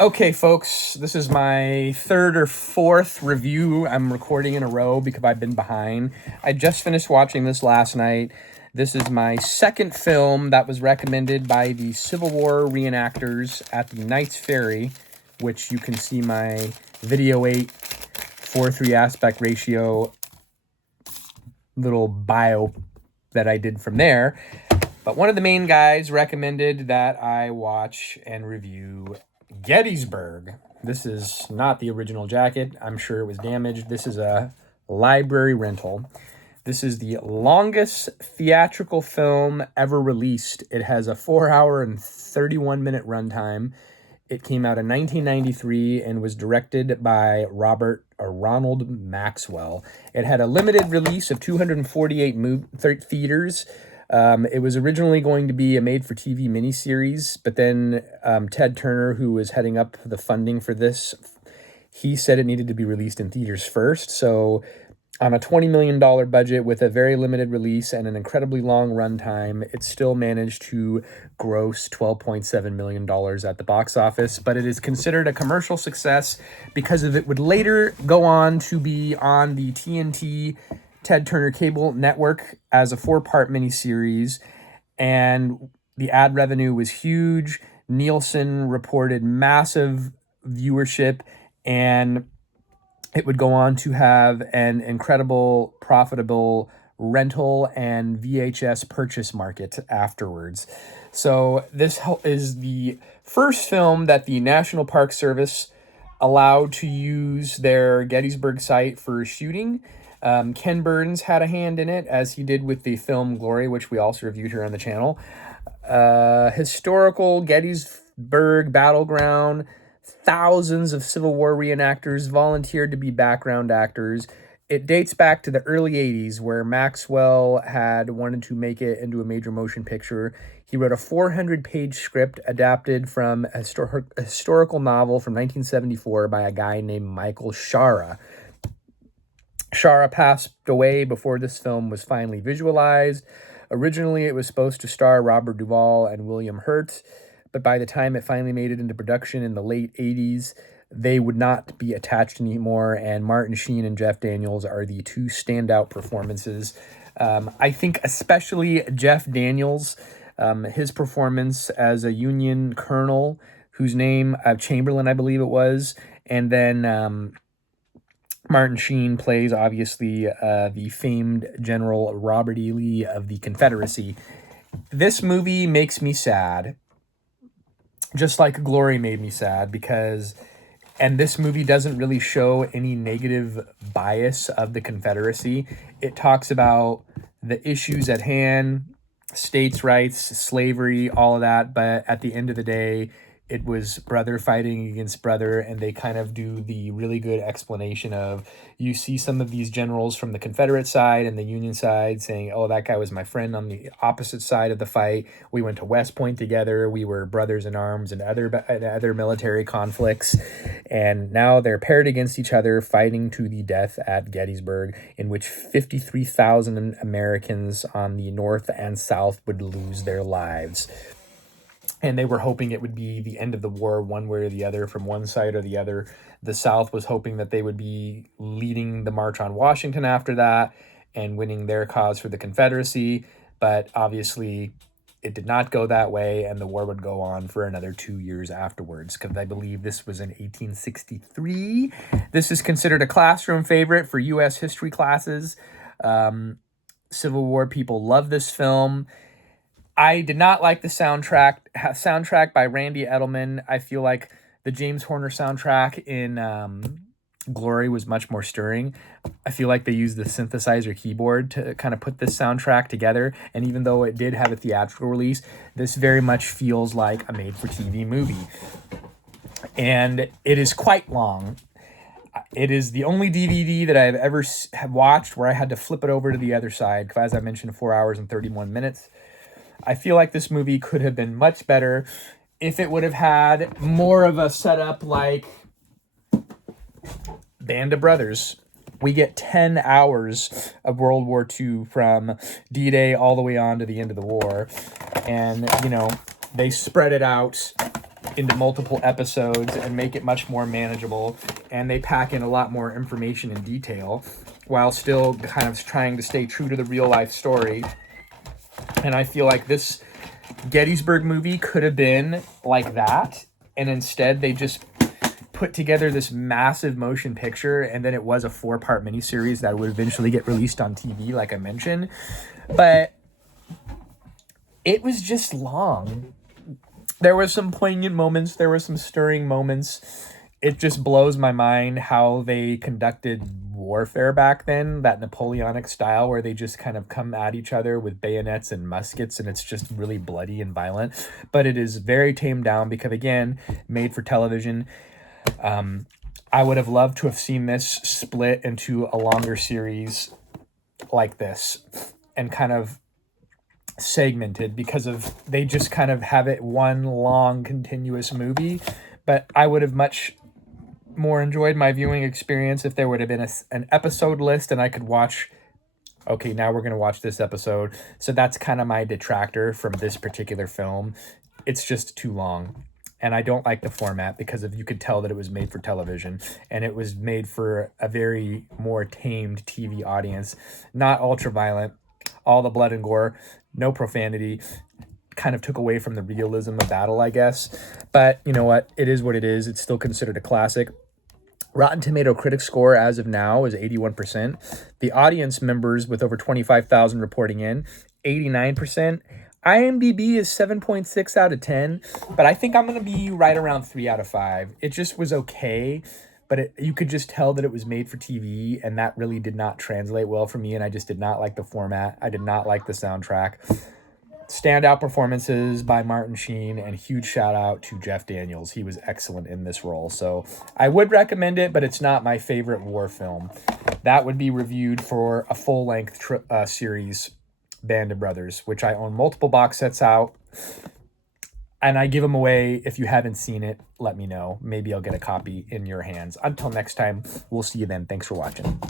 Okay, folks, this is my third or fourth review I'm recording in a row because I've been behind. I just finished watching this last night. This is my second film that was recommended by the Civil War reenactors at the Knights Ferry, which you can see my video 8:4:3 aspect ratio little bio that I did from there. But one of the main guys recommended that I watch and review Gettysburg. This is not the original jacket. I'm sure it was damaged. This is a library rental. This is the longest theatrical film ever released. It has a 4-hour and 31-minute runtime. It came out in 1993 and was directed by Ronald Maxwell. It had a limited release of 248 theaters. It was originally going to be a made-for-TV miniseries, but then Ted Turner, who was heading up the funding for this, he said it needed to be released in theaters first. So on a $20 million budget with a very limited release and an incredibly long runtime, it still managed to gross $12.7 million at the box office. But it is considered a commercial success because of it would later go on to be on the TNT Ted Turner Cable Network as a 4-part miniseries, and the ad revenue was huge. Nielsen reported massive viewership, and it would go on to have an incredible, profitable rental and VHS purchase market afterwards. So this is the first film that the National Park Service allowed to use their Gettysburg site for shooting. Ken Burns had a hand in it, as he did with the film Glory, which we also reviewed here on the channel. Historical Gettysburg battleground. Thousands of Civil War reenactors volunteered to be background actors. It dates back to the early 80s, where Maxwell had wanted to make it into a major motion picture. He wrote a 400-page script adapted from a historical novel from 1974 by a guy named Michael Shara. Shara passed away before this film was finally visualized. Originally, it was supposed to star Robert Duvall and William Hurt, but by the time it finally made it into production in the late 80s, they would not be attached anymore, and Martin Sheen and Jeff Daniels are the two standout performances. I think especially Jeff Daniels, his performance as a Union colonel, whose name, Chamberlain, I believe it was, and then Martin Sheen plays, obviously, the famed General Robert E. Lee of the Confederacy. This movie makes me sad, just like Glory made me sad, and this movie doesn't really show any negative bias of the Confederacy. It talks about the issues at hand, states' rights, slavery, all of that, but at the end of the day, it was brother fighting against brother, and they kind of do the really good explanation of, you see some of these generals from the Confederate side and the Union side saying, oh, that guy was my friend on the opposite side of the fight. We went to West Point together. We were brothers in arms and other military conflicts. And now they're paired against each other, fighting to the death at Gettysburg, in which 53,000 Americans on the North and South would lose their lives. And they were hoping it would be the end of the war one way or the other, from one side or the other. The South was hoping that they would be leading the March on Washington after that and winning their cause for the Confederacy. But obviously, it did not go that way, and the war would go on for another 2 years afterwards, because I believe this was in 1863. This is considered a classroom favorite for U.S. history classes. Civil War people love this film. I did not like the soundtrack by Randy Edelman. I feel like the James Horner soundtrack in Glory was much more stirring. I feel like they used the synthesizer keyboard to kind of put this soundtrack together. And even though it did have a theatrical release, this very much feels like a made-for-TV movie. And it is quite long. It is the only DVD that I've ever have watched where I had to flip it over to the other side, because, as I mentioned, 4 hours and 31 minutes. I feel like this movie could have been much better if it would have had more of a setup like Band of Brothers. We get 10 hours of World War II from D-Day all the way on to the end of the war. And, they spread it out into multiple episodes and make it much more manageable, and they pack in a lot more information and detail while still kind of trying to stay true to the real life story. And I feel like this Gettysburg movie could have been like that, and instead they just put together this massive motion picture, and then it was a 4-part miniseries that would eventually get released on TV, like I mentioned. But it was just long. There were some poignant moments. There were some stirring moments. It just blows my mind how they conducted warfare back then, that Napoleonic style where they just kind of come at each other with bayonets and muskets, and it's just really bloody and violent. But it is very tamed down because, again, made for television. I would have loved to have seen this split into a longer series like this and kind of segmented, because of they just kind of have it one long continuous movie. But I would have much more enjoyed my viewing experience if there would have been an episode list and I could watch, okay, now we're going to watch this episode. So that's kind of my detractor from this particular film. It's just too long. And I don't like the format because you could tell that it was made for television, and it was made for a very more tamed TV audience. Not ultra violent, all the blood and gore, no profanity. Kind of took away from the realism of battle, I guess. But you know what? It is what it is. It's still considered a classic. Rotten Tomato critic score as of now is 81%. The audience members with over 25,000 reporting in, 89%. IMDb is 7.6 out of 10, but I think I'm going to be right around 3 out of 5. It just was okay, but you could just tell that it was made for TV, and that really did not translate well for me, and I just did not like the format. I did not like the soundtrack. Standout performances by Martin Sheen, and huge shout out to Jeff Daniels. He was excellent in this role, so I would recommend it, but it's not my favorite war film. That would be reviewed for a full-length series, Band of Brothers, which I own multiple box sets out, and I give them away. If you haven't seen it, let me know. Maybe I'll get a copy in your hands. Until next time, we'll see you then. Thanks for watching.